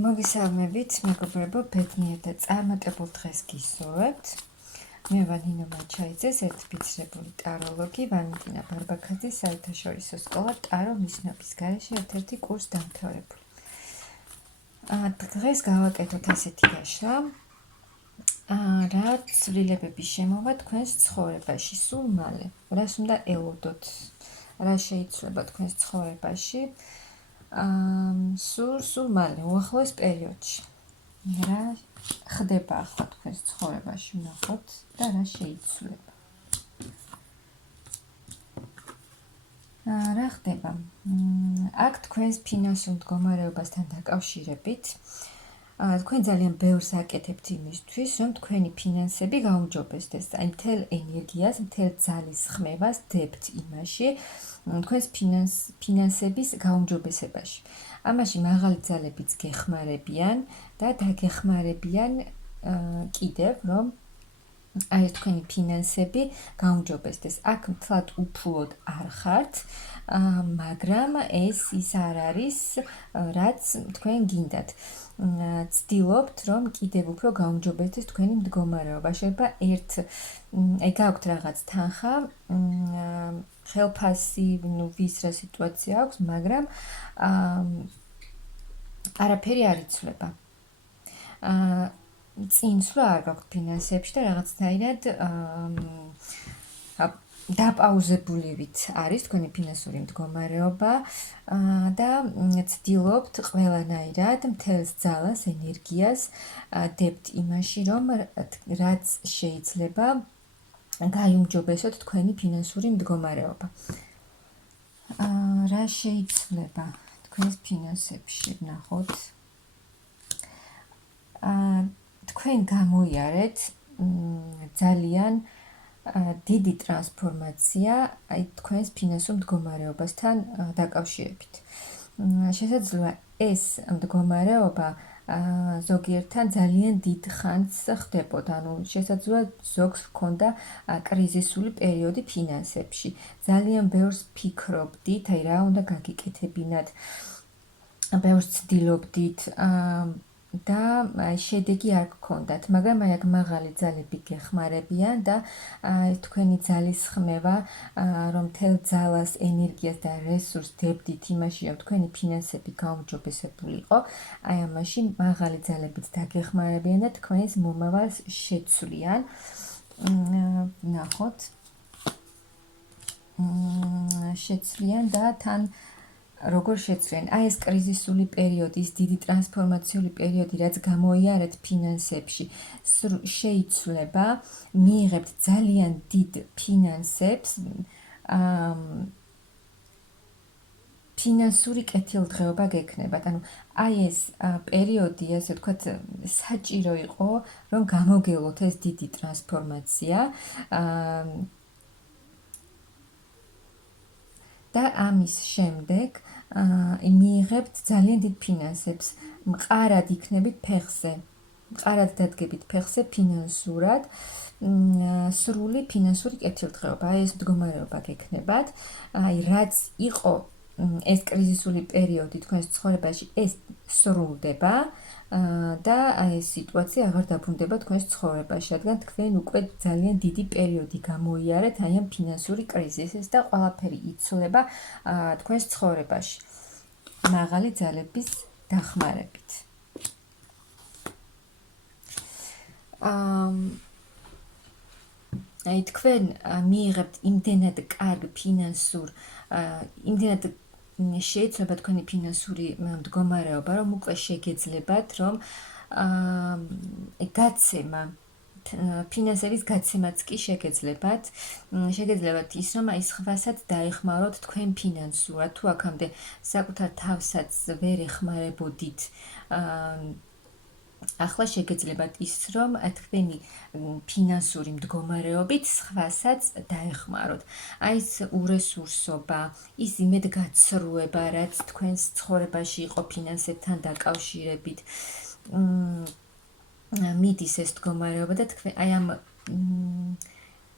მოგესალმებით, მეგობრებო, ბედნიერ და წარმატებულ დღეს გისურვებთ. მე ვარ ნინო მაჩაიძე, სერტიფიცირებული ტაროლოგი, ვალენტინა ბარბაქაძის საერთაშორისო სკოლა ტარო ნიშნობის გარეშე ერთ-ერთი კურს დამთავრებული. დღეს გავაკეთოთ ასეთი გაშლა, რა ცვლილებები შემოვა თქვენს ცხოვრებაში სულ მალე, რას უნდა ელოდოთ, რა შეიცვლება თქვენს ცხოვრებაში სულ მალე, უახლოეს პერიოდში. რა ხდება ახლა თქვენს ცხოვრებაში, ვნახოთ და რა შეიცვლება. რა ხდება? აქ თქვენს ფინანსურ მდგომარეობასთან დაკავშირებით თქვენ ძალიან ბევრს აკეთებთ იმისთვის, რომ თქვენი ფინანსები გაუმჯობესდეს. აი მთელ ენერგიას, მთელ ძალის ხმევას დებთ იმაში, თქვენს ფინანსების გაუმჯობესებაში. ამაში მაღალი ძალებიც გეხმარებიან და დაგეხმარებიან კიდევ, რომ აი თქვენი ფინანსები გაუმჯობესდეს. აქ მთლად უფულოდ არ ხართ, მაგრამ ეს ის არ არის, რაც თქვენ გინდათ. ცდილობთ, რომ კიდევ უფრო გაუმჯობესდეს თქვენი მდგომარეობა. შეიძლება აი გაქვთ რაღაც თანხა, ხელფასი, ვის რა სიტუაცია აქვს, მაგრამ არაფერი არ იცვლება. წინსვლა არ გაქვთ ფინანსებში და რაღაცნაირად დაპაუზებულივით არის თქვენი ფინანსური მდგომარეობა და ცდილობთ ყველანაირად მთელს ძალას, ენერგიას დებთ იმაში, რომ რაც შეიძლება გაიუმჯობესოთ თქვენი ფინანსური მდგომარეობა. რა შეიცვლება თქვენს ფინანსებში, ვნახოთ. თქვენ გამოიარეთ ძალიან დიდი ტრანსფორმაცია აი თქვენს ფინანსურ მდგომარეობასთან დაკავშირებით. შესაძლოა ეს მდგომარეობა ზოგიერთთან ძალიან დიდ ხანს ხდებოდა, შესაძლოა ზოგს ჰქონდა კრიზისული პერიოდი ფინანსებში. ძალიან ბევრს ფიქრობდით, აი რა უნდა გაგიკეთებინათ, ბევრს ცდილობდით და შედეგი არ გქონდათ, მაგრამ აი აქ მაღალი ძალები გეხმარებიან და თქვენი ძალის ხმევა, რომ მთელ ძალას, ენერგიას და რესურსს დებდით იმაში, რომ თქვენი ფინანსები გაუმჯობესებული იყო, აი ამაში მაღალი ძალებიც დაგეხმარებიან და თქვენს მომავალს შეცვლიან. ვნახოთ. შეცვლიან და თან როგორ შეცვლიან? აი ეს კრიზისული პერიოდი, ის დიდი ტრანსფორმაციული პერიოდი, რაც გამოიარეთ ფინანსებში, შეიცვლება, მიიღებთ ძალიან დიდ ფინანსებს, ფინანსური კეთილდღეობა გექნებათ. ანუ აი ეს პერიოდი, ასე ვთქვათ, საჭირო იყო, რომ გამოგელოთ ეს დიდი ტრანსფორმაცია და ამის შემდეგ მიიღებთ ძალიან დიდ ფინანსებს. მყარად იქნებით ფეხზე. მყარად დადგებით ფეხზე ფინანსურად, სრული ფინანსური კეთილდღეობა. აი ეს მდგომარეობა გექნებათ. აი რაც იყო ეს კრიზისული პერიოდი თქვენს ცხოვრებაში, ეს სრულდება და აი ეს სიტუაცია აღარ დაბრუნდება თქვენს ცხოვრებაში, რადგან თქვენ უკვე ძალიან დიდი პერიოდი გამოიარეთ აი ამ ფინანსური კრიზისის და ყველაფერი იცვლება თქვენს ცხოვრებაში. მაღალი ძალების დახმარებით. აი თქვენ მიიღებთ იმდენად კარგ ფინანსურ, იმდენად შეიძლება თქვენი ფინანსური მდგომარეობა, რომ უკვე შეგეძლებათ, რომ გაცემა, ფინანსების გაცემაც კი შეგეძლებათ. შეგეძლებათ ის, რომ აი სხვასაც დაეხმაროთ თქვენ ფინანსურად, თუ აქამდე საკუთარ თავსაც ვერ ეხმარებოდით, ახლა შეგეძლებათ ის, რომ თქვენი ფინანსური მდგომარეობით სხვასაც დაეხმაროთ. აი ეს ურესურსობა, ის იმედგაცრუება, რაც თქვენს ცხოვრებაში იყო ფინანსებთან დაკავშირებით, მიდის ეს მდგომარეობა და თქვენ აი ამ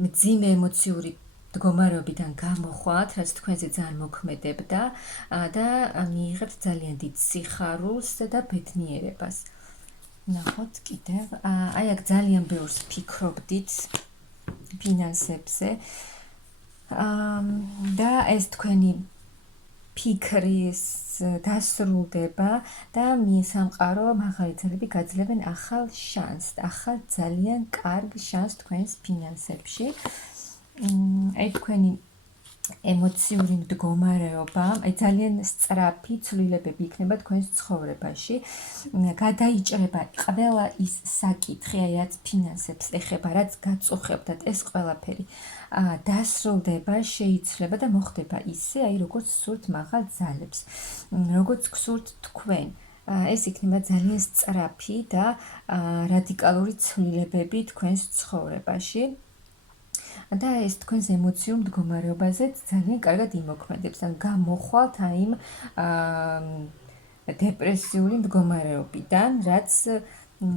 მძიმე ემოციური მდგომარეობიდან გამოხვალთ, რაც თქვენზე ძალიან მოქმედებდა და მიიღებთ ძალიან დიდ სიხარულს და ბედნიერებას. ნახოთ კიდევ, აი აქ ძალიან ბევრს ფიქრობდით ფინანსებზე და ეს თქვენი ფიქრის დასრულდება და მიესამყარო მაღალი ძალები გაძლევენ ახალ შანსს, ახალ ძალიან კარგ შანსს თქვენს ფინანსებში. აი თქვენი ემოციური მდგომარეობა, აი ძალიან სწრაფი ცვლილებები იქნება თქვენს ცხოვრებაში. გადაიჭრება ყველა ის საკითხი, აი რაც ფინანსებს ეხება, რაც გაწუხებდათ, ეს ყველაფერი დასრულდება, შეიცვლება და მოხდება ისე, აი როგორც გსურთ მაღალ ძალებს, როგორც გსურთ თქვენ. ეს იქნება ძალიან სწრაფი და რადიკალური ცვლილებები თქვენს ცხოვრებაში. და ეს თქვენს ემოციურ მდგომარეობაზე ძალიან კარგად იმოქმედებს, ან გამოხვალთ აი იმ დეპრესიული მდგომარეობიდან, რაც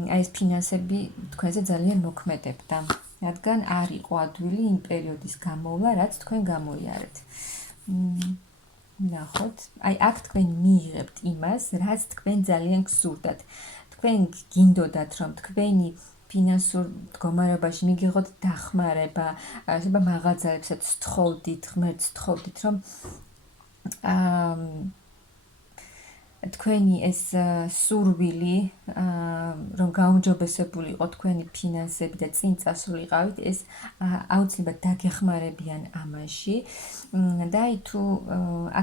აი ეს ფინანსები თქვენზე ძალიან მოქმედებდა. რადგან არ იყო ადვილი იმ პერიოდის გამოვლა, რაც თქვენ გამოიარეთ. ნახოთ, აი აქ თქვენ მიიღებთ იმას, რაც თქვენ ძალიან გსურდათ. თქვენ გინდოდათ, რომ თქვენი ფინანსურ მდგომარეობაში მიგიღოთ დახმარება, შეიძლება მაღალ ძალებსაც სთხოვდით, ღმერთს სთხოვდით, რომ თქვენი ეს სურვილი, რომ გაუმჯობესებული იყო თქვენი ფინანსები და წინ წასულიყავით, ეს აუცილებლად დაგეხმარებიან ამაში. და აი თუ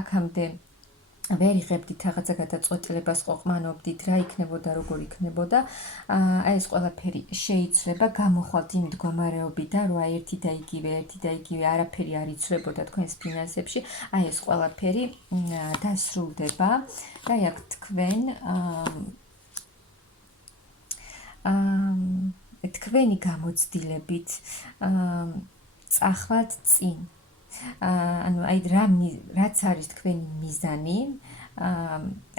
აქამდე ვერ იღებდით რაღაცა გადაწყვეტილებას, ყოყმანობდით, რა იქნებოდა, როგორ იქნებოდა, აი ეს ყველაფერი შეიცვლება, გამოხვალთ იმ მდგომარეობიდან, რომ აი ერთი და იგივე არაფერი არ იცვლებოდა თქვენს ფინანსებში, აი ეს ყველაფერი დასრულდება და აი აქ თქვენ თქვენი გამოცდილებით წახვალთ წინ. ანუ აი რაც არის თქვენი მიზანი,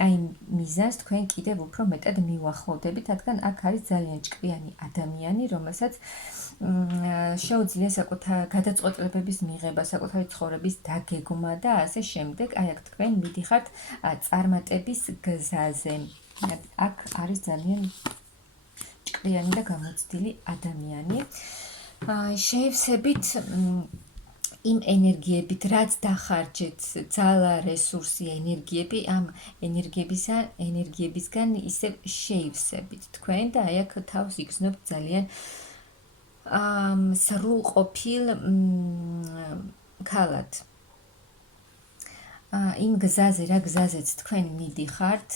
აი მიზანს თქვენ კიდევ უფრო მეტად მიუახლოვდებით, რადგან აქ არის ძალიან ჭკვიანი ადამიანი, რომელსაც შეუძლია საკუთარ გადაწყვეტილებების მიღება, საკუთარი ცხოვრების დაგეგმა და ასე შემდეგ. აი აქ თქვენ მიდიხართ წარმატების გზაზე. აქ არის ძალიან ჭკვიანი და გამოცდილი ადამიანი. შევსებით იმ ენერგიებით, რაც დახარჯეთ, ძალა, რესურსი, ენერგიები, ამ ენერგიებისგან ისევ შეივსებით თქვენ და აი აქ თავს იგრძნობთ ძალიან სრულყოფილ ქალად. იმ გზაზე, რა გზაზეც თქვენ მიდიხართ,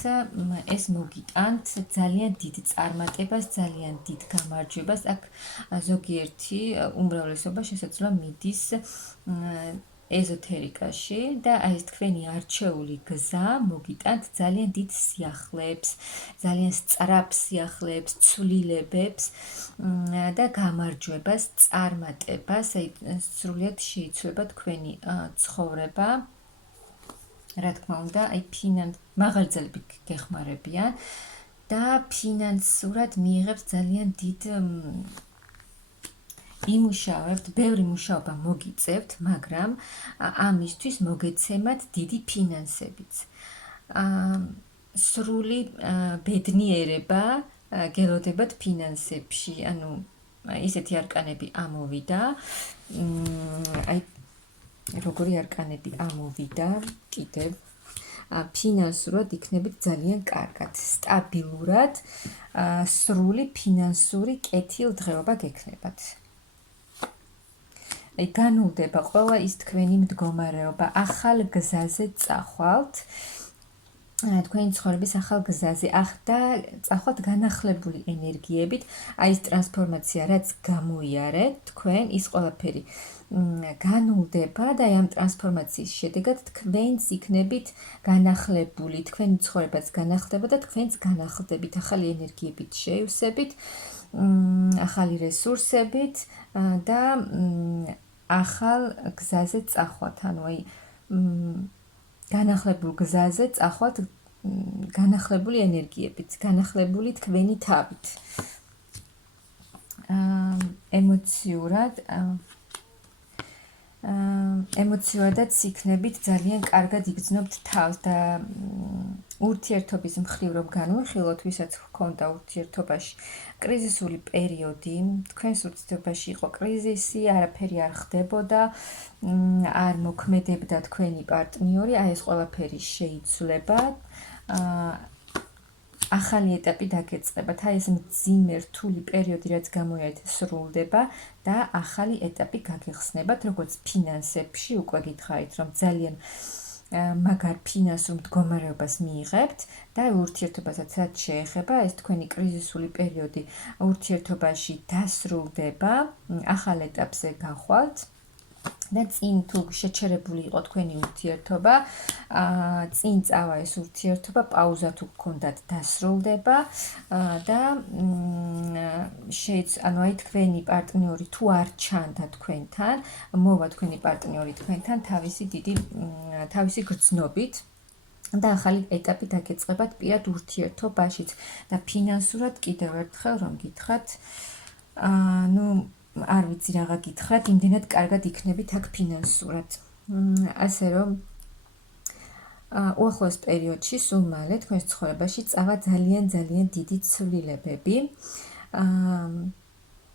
ეს მოგიტანთ ძალიან დიდ წარმატებას, ძალიან დიდ გამარჯვებას. აქ ზოგიერთი უმრავლესობა შესაძლოა მიდის ეზოთერიკაში და აი ეს თქვენი არჩეული გზა მოგიტანთ ძალიან დიდ სიახლეებს, ძალიან სწრაფ სიახლეებს, ცვლილებებს და გამარჯვებას, წარმატებას, აი სრულიად შეიცვლება თქვენი ცხოვრება. რა თქმა უნდა, აი მაღალი ძალები გეხმარებიან და ფინანსურად მიიღებთ ძალიან დიდ იმუშავებთ, ბევრი მუშაობა მოგიწევთ, მაგრამ ამისთვის მოგეცემათ დიდი ფინანსებიც. სრული ბედნიერება გელოდებათ ფინანსებში, ანუ ისეთი არკანები ამოვიდა. აი როგორი არკანები ამოვიდა, კიდევ ფინანსურად იქნებით ძალიან კარგად, სტაბილურად, სრული ფინანსური კეთილდღეობა გექნებათ. აი განულდება ყველა ის თქვენი მდგომარეობა, ახალ გზაზე წახვალთ, თქვენი ცხოვრების ახალ გზაზე, და წახვალთ განახლებული ენერგიებით, აი ეს ტრანსფორმაცია, რაც გამოიარეთ თქვენ, ის ყველაფერი განულდება და ამ ტრანსფორმაციის შედეგად თქვენც იქნებით განახლებული, თქვენი ცხოვრებაც განახლდება და თქვენც განახლდებით, ახალი ენერგიებით შეივსებით, ახალი რესურსებით და ახალ გზაზე წახვალთ, ანუ აი განახლებულ გზაზე წახვალთ განახლებული ენერგიებით, განახლებული თქვენი თავით. ემოციურად ემოციურად იქნებით ძალიან კარგად იგრძნობთ თავს და ურთიერთობის მხრივ რომ განვიხილოთ, ვისაც ჰქონდა ურთიერთობაში კრიზისული პერიოდი, თქვენს ურთიერთობაში იყო კრიზისი, არაფერი არ ხდებოდა, არ მოქმედებდა თქვენი პარტნიორი, აი ეს ყველაფერი შეიცვლება. ახალი ეტაპი დაგეწყებათ, აი ეს მძიმე რთული პერიოდი, რაც გამოიარეთ, სრულდება და ახალი ეტაპი გაგეხსნებათ, როგორც ფინანსებში, უკვე გითხარით, რომ ძალიან მაგარ ფინანსურ მდგომარეობას მიიღებთ და ურთიერთობასაც რაც შეეხება, ეს თქვენი კრიზისული პერიოდი ურთიერთობაში დასრულდება, ახალ ეტაპზე გახვალთ. და წინ თუ შეჩერებული იყო თქვენი ურთიერთობა, წინ წავა ეს ურთიერთობა, პაუზა თუ გქონდათ დასრულდება და ანუ აი თქვენი პარტნიორი თუ არ ჩანდა თქვენთან, მოვა თქვენი პარტნიორი თქვენთან თავისი გრძნობით და ახალი ეტაპი დაგეწყებათ პირად ურთიერთობაშიც და ფინანსურად კიდევ ერთხელ რომ გითხრათ, არ ვიცი რაღა გითხრათ, იმდენად კარგად იქნებით აქ ფინანსურად. ასე რომ უახლოეს პერიოდში სულ მალე თქვენს ცხოვრებაში წავა ძალიან დიდი ცვლილებები.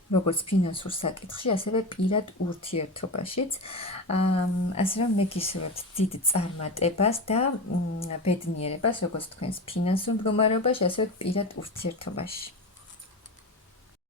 როგორც ფინანსურ საკითხში, ასევე პირად ურთიერთობაშიც. ასე რომ მე გისურვებთ დიდ წარმატებას და ბედნიერებას, როგორც თქვენს ფინანსურ მდგომარეობაში, ასევე პირად ურთიერთობაში.